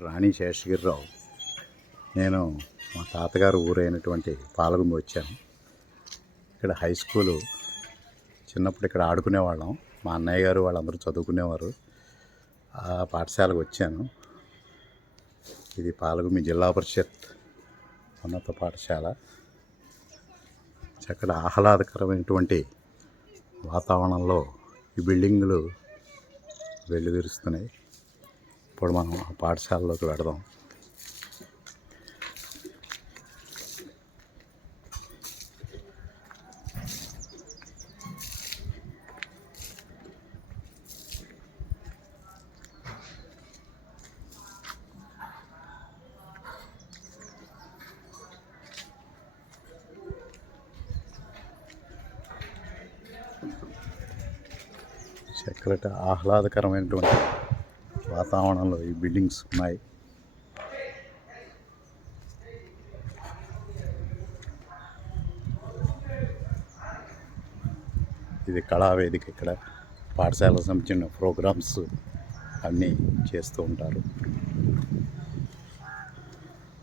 రాణి శేషగిరిరావు. నేను మా తాతగారు ఊరైనటువంటి పాలగుండి వచ్చాను. ఇక్కడ హై స్కూలు చిన్నప్పుడు ఇక్కడ ఆడుకునేవాళ్ళం. మా అన్నయ్య గారు వాళ్ళందరూ చదువుకునేవారు. ఆ పాఠశాలకు వచ్చాను. ఇది పాలగుమి జిల్లా పరిషత్ ఉన్నత పాఠశాల. చక్కటి ఆహ్లాదకరమైనటువంటి వాతావరణంలో ఈ బిల్డింగులు వెల్లువిరుస్తున్నాయి ఇప్పుడు మనం ఆ పాఠశాలలోకి వెడదాం చక్కటి ఆహ్లాదకరమైనటువంటి వాతావరణంలో ఈ బిల్డింగ్స్ ఉన్నాయి. ఇది కళావేదిక ఇక్కడ పాఠశాలకు సంబంధించిన ప్రోగ్రామ్స్ అన్నీ చేస్తూ ఉంటారు.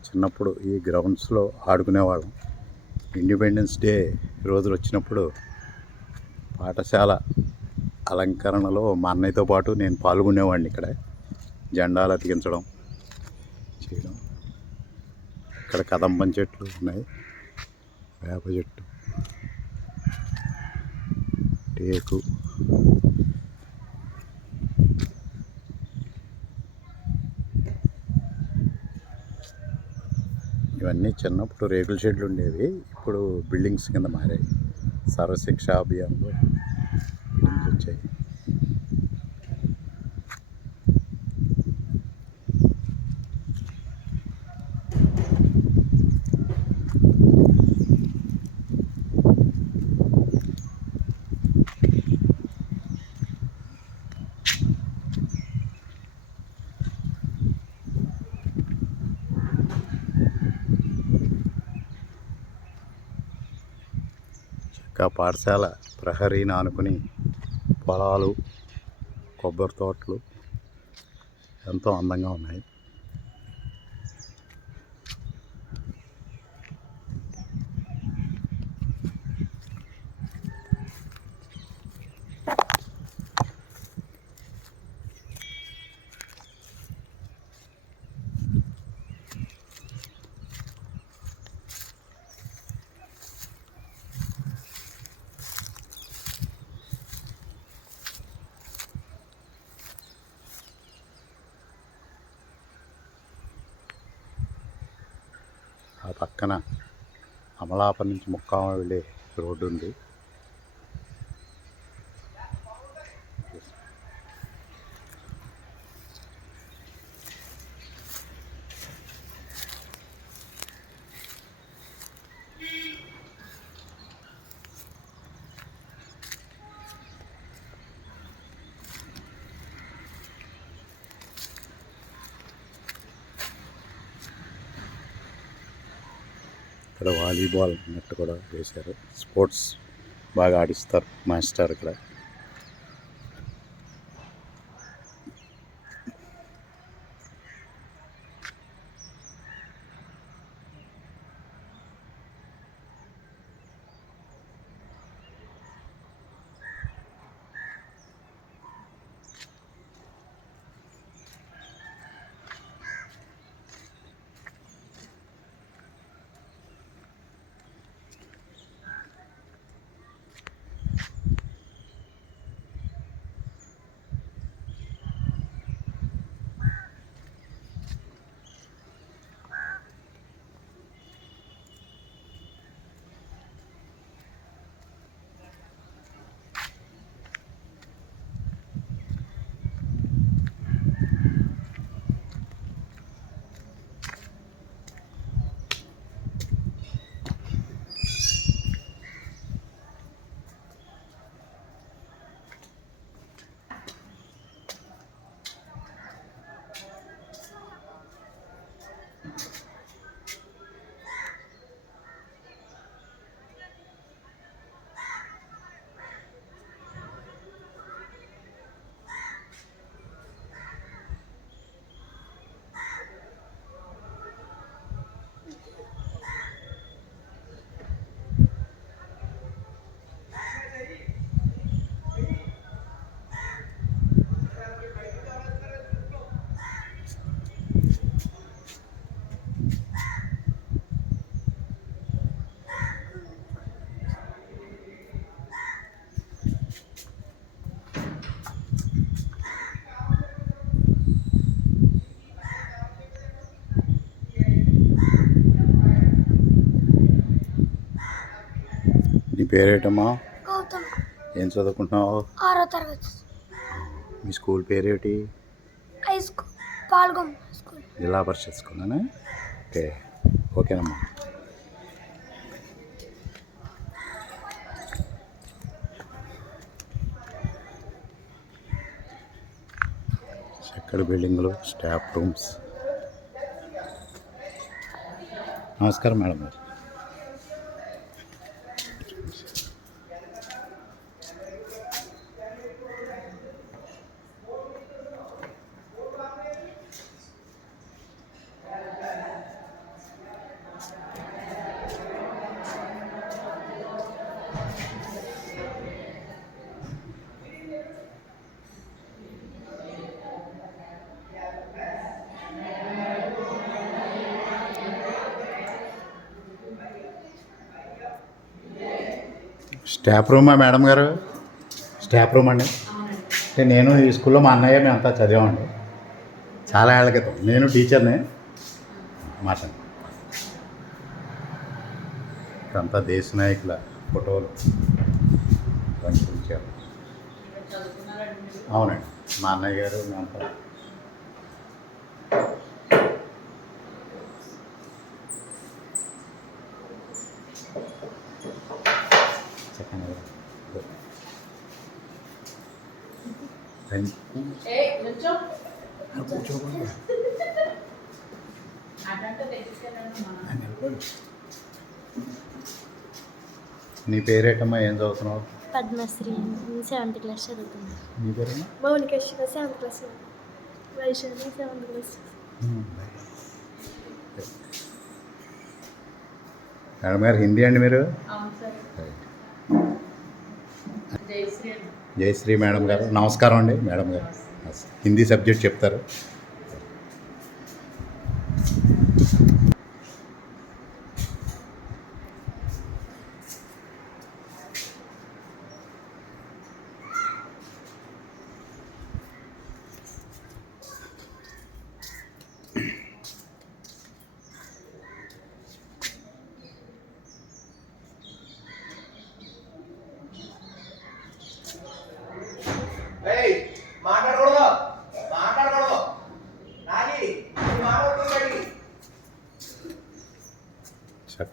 చిన్నప్పుడు ఈ గ్రౌండ్స్లో ఆడుకునేవాళ్ళం. ఇండిపెండెన్స్ డే రోజులు వచ్చినప్పుడు పాఠశాల అలంకరణలో మా అన్నయ్యతో పాటు నేను పాల్గొనేవాడిని ఇక్కడ. జెండాలు అతికించడం చేయడం. ఇక్కడ కదంబం చెట్లు ఉన్నాయి. వేప చెట్టు. టేకు. ఇవన్నీ చిన్నప్పుడు రేకుల షెడ్లు ఉండేవి. ఇప్పుడు బిల్డింగ్స్ కింద మారాయి. సర్వశిక్ష అభియాన్లో బిల్డింగ్స్ వచ్చాయి. ఇంకా పాఠశాల ప్రహరీని ఆనుకుని పొలాలు కొబ్బరి తోటలు ఎంతో అందంగా ఉన్నాయి. పక్కన అమలాప నుంచి ముక్కామ వెళ్ళే రోడ్డు ఉంది ఇక్కడ వాలీబాల్ నెట్ కూడా వేశారు. స్పోర్ట్స్ బాగా ఆడిస్తారు మాస్టర్ ఇక్కడ. పేరేటమ్మా? ఏం చదువుకుంటున్నావు? ఆరో తరగతి. మీ స్కూల్ పేరేటి? హై స్కూల్ పాల్గొం స్కూల్. జిల్లా పరిషత్ స్కూల్నా ఓకే ఓకేనమ్మా. చక్కటి బిల్డింగ్లు స్టాఫ్ రూమ్స్. నమస్కారం మేడం గారు. స్టాఫ్ రూమా మేడం గారు? స్టాఫ్ రూమ్ అండి. అంటే నేను ఈ స్కూల్లో మా అన్నయ్య మేము అంతా చదివామండి. చాలా ఏళ్ళ క్రితం. నేను టీచర్ని. మాట. అంతా దేశ నాయకుల ఫోటోలు. అవునండి. మా అన్నయ్య గారు మేమంతా నీ పేరేటమ్మా? ఏం చదువుతున్నావు? పద్మశ్రీ. సెవెంత్ క్లాస్ చదువుతుంది నీ seventh class Vaishali seventh class madam గారు హిందీ అండి మీరు? జయశ్రీ మేడం గారు. నమస్కారం అండి మేడం గారు. హిందీ సబ్జెక్ట్ చెప్తారు.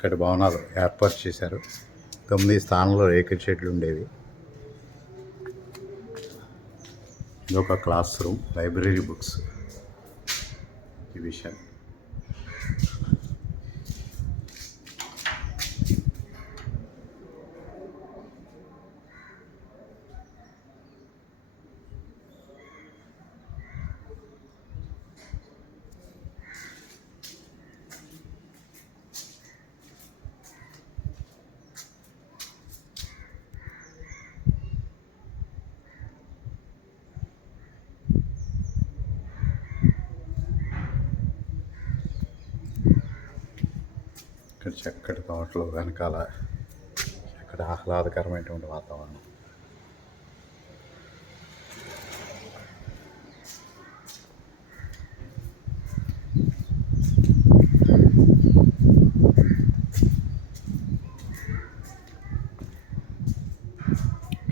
చక్కటి భవనాలు ఏర్పాటు చేశారు. తొమ్మిది స్థానంలో రేకుల షెడ్లు ఉండేవి. ఇది ఒక క్లాస్ రూమ్ లైబ్రరీ బుక్స్. ఈ విషయం ఇక్కడ చక్కటి తోటలు వెనకాల చక్కటి ఆహ్లాదకరమైనటువంటి వాతావరణం.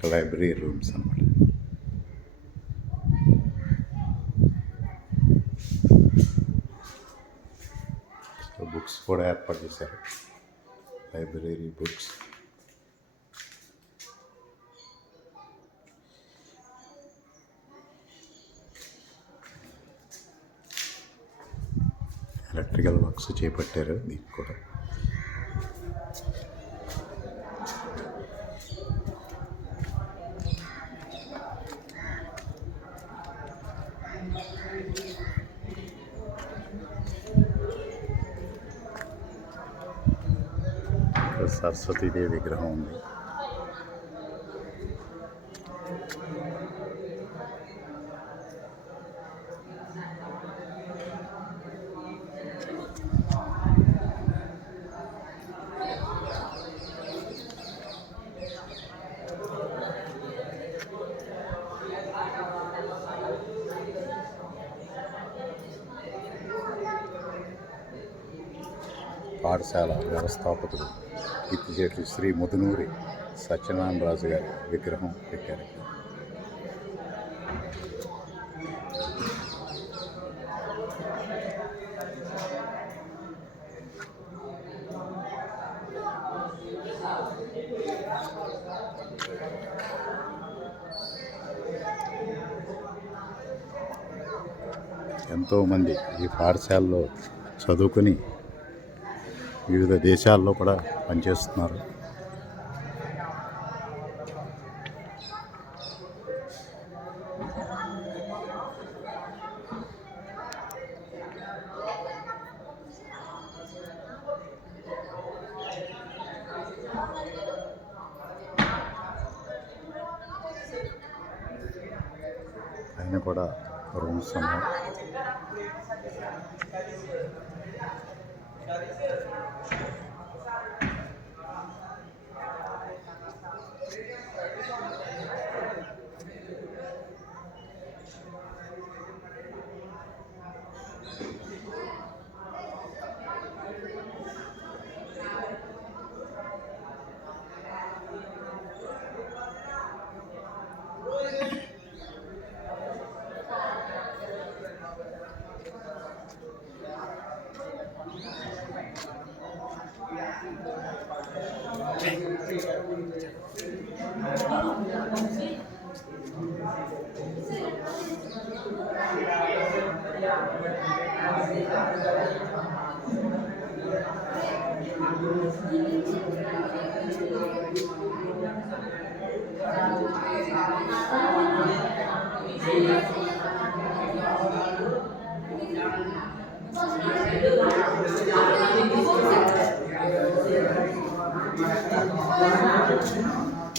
లైబ్రరీ రూమ్స్ అన్నమాట సో బుక్స్ కూడా ఏర్పాటు చేశారు. Library books. ఎలక్ట్రికల్ వర్క్స్ చేపట్టారు దీనికి కూడా. ఇక్కడ సరస్వతీదేవి విగ్రహం ఉంది పాఠశాల వ్యవస్థాపకుడు కీర్తిశేషులు శ్రీ ముదునూరి సత్యనారాయణ రాజు గారి విగ్రహం పెట్టారు. ఎంతోమంది ఈ పాఠశాలలో చదువుకుని వివిధ దేశాల్లో కూడా పనిచేస్తున్నారు. ఆయన కూడా రూమ్స్ ఉన్నాయి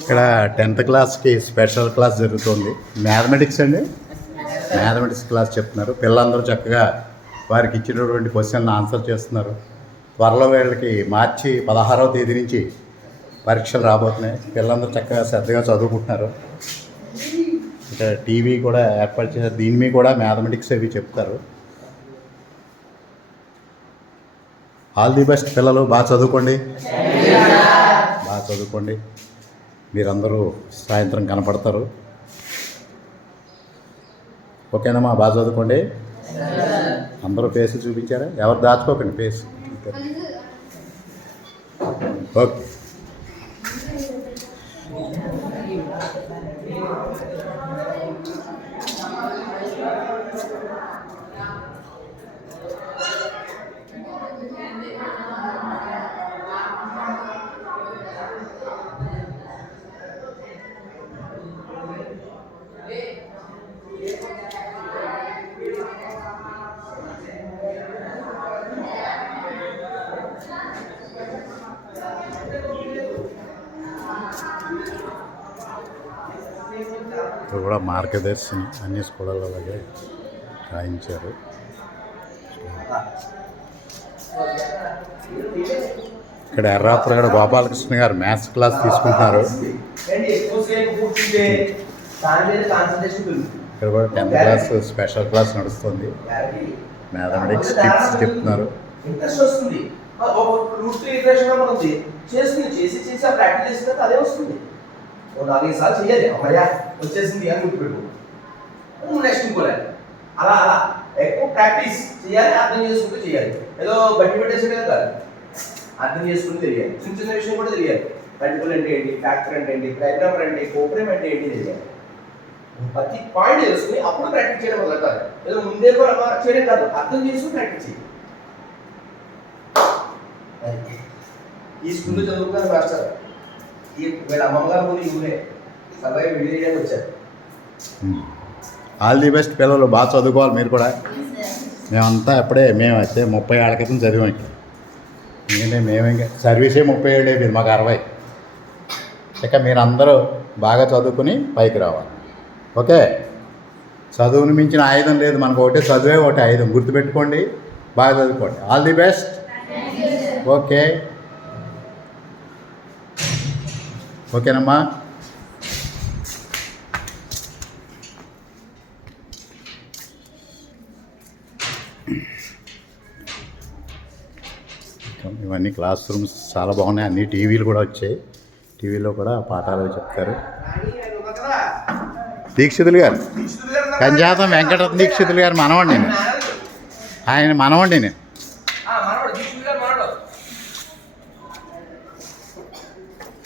ఇక్కడ టెన్త్ క్లాస్కి స్పెషల్ క్లాస్ జరుగుతుంది. మ్యాథమెటిక్స్ అండి? మ్యాథమెటిక్స్ క్లాస్ చెప్తున్నారు. పిల్లలందరూ చక్కగా వారికి ఇచ్చినటువంటి క్వశ్చన్ ఆన్సర్ చేస్తున్నారు. త్వరలో వీళ్ళకి మార్చి పదహారవ తేదీ నుంచి పరీక్షలు రాబోతున్నాయి. పిల్లలందరూ చక్కగా శ్రద్ధగా చదువుకుంటున్నారు. ఇక్కడ టీవీ కూడా ఏర్పాటు చేశారు. దీని మీద కూడా మ్యాథమెటిక్స్ అవి చెప్తారు. ఆల్ ది బెస్ట్ పిల్లలు. బాగా చదువుకోండి. బాగా చదువుకోండి. మీరందరూ సాయంత్రం కనపడతారు. ఓకేనమ్మా బాగా చదువుకోండి. అందరూ ఫేస్ చూపించారా? ఎవరు దాచుకోకండి ఫేస్ ఓకే. ఇక్కడ కూడా మార్గదర్శిని అన్ని స్కూళ్ళలాగే రాయించారు. ఇక్కడ ఎర్రాపురగడ గోపాలకృష్ణ గారు మ్యాథ్స్ క్లాస్ తీసుకుంటున్నారు. ఇక్కడ కూడా టెన్త్ క్లాస్ స్పెషల్ క్లాస్ నడుస్తుంది. మ్యాథమెటిక్స్ టిప్స్ చెప్తున్నారు. ఇంట్రెస్ట్ వస్తుంది ఆ ఒక రూట్ ఇటరేషన్ మనం చేస్తుంది చేసి చేసి ఆ ప్రాక్టీస్ చేసినాక అదే వస్తుంది. నాలుగైదు సార్లు చేయాలి అమ్మయ్యా వచ్చేసింది అని గుర్తుపెట్టు నెక్స్ట్ ఇంకో ఇంకోలే అలా అలా. ఎక్కువ ప్రాక్టీస్ చేయాలి అర్థం చేసుకుంటూ చేయాలి. ఏదో బట్టి పెట్టేసే కదా. అర్థం చేసుకుని తెలియాలి. చిన్న చిన్న విషయం కూడా తెలియాలి. మల్టిపుల్ అంటే ఏంటి? ఫ్యాక్టర్ అంటే ఏంటి? డయాగ్రామర్ అంటే కోపరేమ్ అంటే ఏంటి తెలియాలి. ప్రతి పాయింట్ తెలుసుకుని అప్పుడు ప్రాక్టీస్ చేయడం మొదలెట్టాలి ఏదో ముందే కూడా మార్క్ చేయడం కాదు. అర్థం చేసుకుని ప్రాక్టీస్ చేయాలి ఈ స్కూల్లో చదువుకున్నారు మాస్టర్ ఈ వీళ్ళ అమ్మమ్మ గారు ముందు ఈ ఆల్ ది బెస్ట్ పిల్లలు బాగా చదువుకోవాలి మీరు కూడా. మేమంతా అప్పుడే మేమైతే ముప్పై ఏళ్ళ క్రితం చదివాం ఇక్కడ. ఎందుకంటే మేము ఇంకా సర్వీసే ముప్పై ఏళ్ళు అయిపోయింది మాకు అరవై. ఇక మీరు అందరూ బాగా చదువుకుని పైకి రావాలి. ఓకే? చదువుని మించిన ఆయుధం లేదు మనకు ఒకటే చదువే ఒకటి ఆయుధం. గుర్తుపెట్టుకోండి బాగా చదువుకోండి. All the best okay. ఓకేనమ్మా. ఇవన్నీ క్లాస్ రూమ్స్ చాలా బాగున్నాయి. అన్ని టీవీలు కూడా వచ్చాయి. టీవీలో కూడా పాఠాలు చెప్తారు. దీక్షితులు గారు కంజాతం వెంకటరత్న దీక్షితులు గారు మనవండి నేను. ఆయన మనవండి నేను.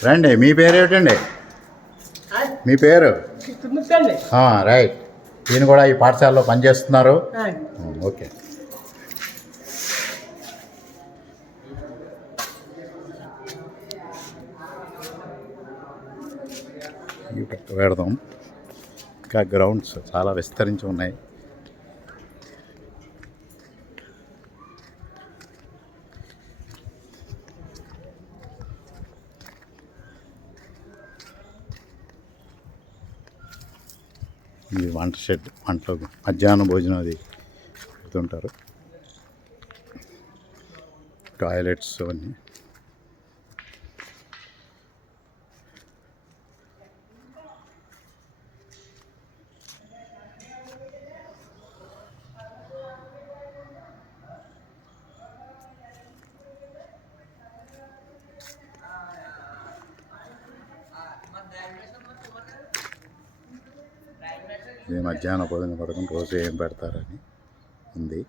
రండి మీ పేరు ఏమిటండి? మీ పేరు? రైట్. ఈయన కూడా ఈ పాఠశాలలో పనిచేస్తున్నారు. ఓకే. ఇవి పక్క పెడదాం. ఇంకా గ్రౌండ్స్ చాలా విస్తరించి ఉన్నాయి. ఇది వంట షెడ్ వంటలో మధ్యాహ్నం భోజనం అది పెడుతుంటారు. టాయిలెట్స్ అవన్నీ ఇది మధ్యాహ్న భోజన పథకం రోజు ఏం పెడతారని ఉంది.